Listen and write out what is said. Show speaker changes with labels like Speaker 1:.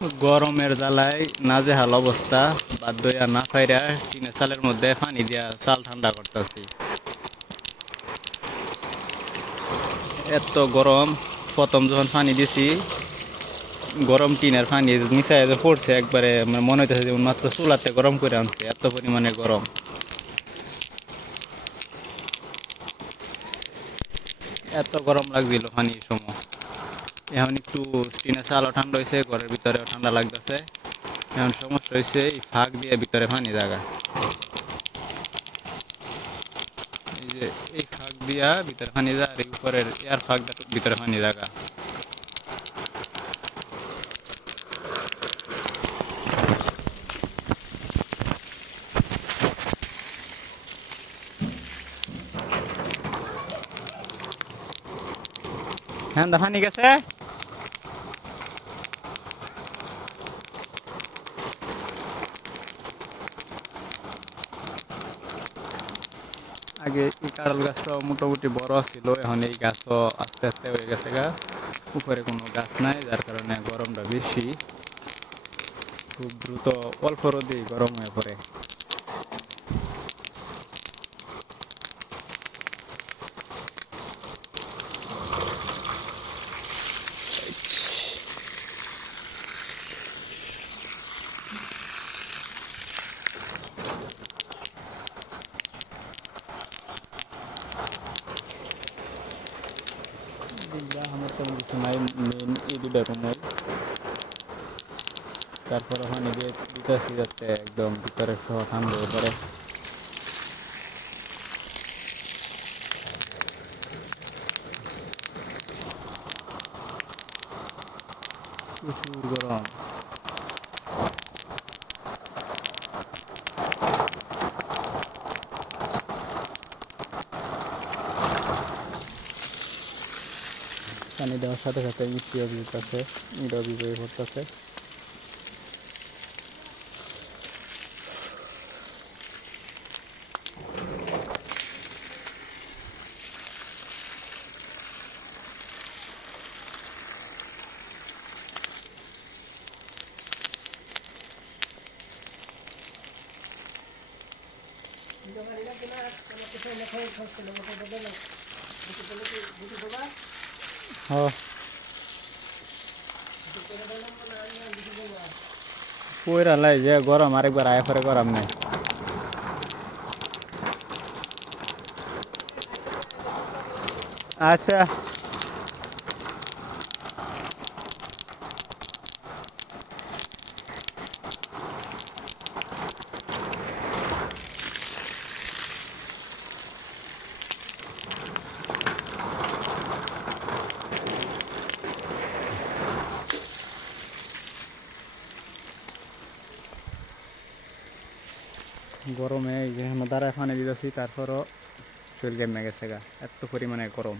Speaker 1: গরমের জ্বালায় নাজেহাল অবস্থা বাধ্য হইয়া না খাইরা টিনের চালের মধ্যে পানি দিয়া চাল ঠান্ডা করতেছি। এত গরম, প্রথম যখন পানি দিছি, গরম টিনের পানি যে পড়ছে, একবারে মানে হইতেছে যে মাত্র চুলাতে গরম করে আনছে, এত পরিমাণে গরম। এত গরম লাগছিল পানির সময়। এখন একটু টিনের চালও ঠান্ডা হয়েছে ঘরের ভিতরেও ঠান্ডা লাগতেছে। এখন সমস্যা হয়েছে এই ফাঁক দিয়ে ভিতরে পানি জায়গা। এই যে এই ফাঁক দিয়া ভিতরে পানি যায়, আর উপরের এয়ার ফাঁক ভিতরে পানি জায়গা। হ্যাঁ দা গেছে? আগে এই কাঁঠাল গাছটা মোটামুটি বড় ছিল, এখন এই গাছও আস্তে আস্তে হয়ে গেছে গা। উপরে কোনো গাছ নাই, যার কারণে গরমটা বেশি। খুব দ্রুত অল্প রোদেই গরম হয়ে পড়ে। তেমন কিছু নাই মেন এই দুটা রুমই তারপর ওখানে গিয়ে দিতেছি যাতে একদম ভিতরে সহ ঠান্ডা হয়ে গরম। পানি দেওয়ার সাথে সাথে মিষ্টি অভিযোগ আছে এটা অভিযোগ করতেছে হ্যাঁ। পয়রা লাই যে গরম আরেকবার আয় পরে গরম নেই। আচ্ছা। গরমে আমরা দাঁড়ায় পানি দিতেছি তারপরও শরীর গেমে গেছে গা? এত পরিমাণে গরম।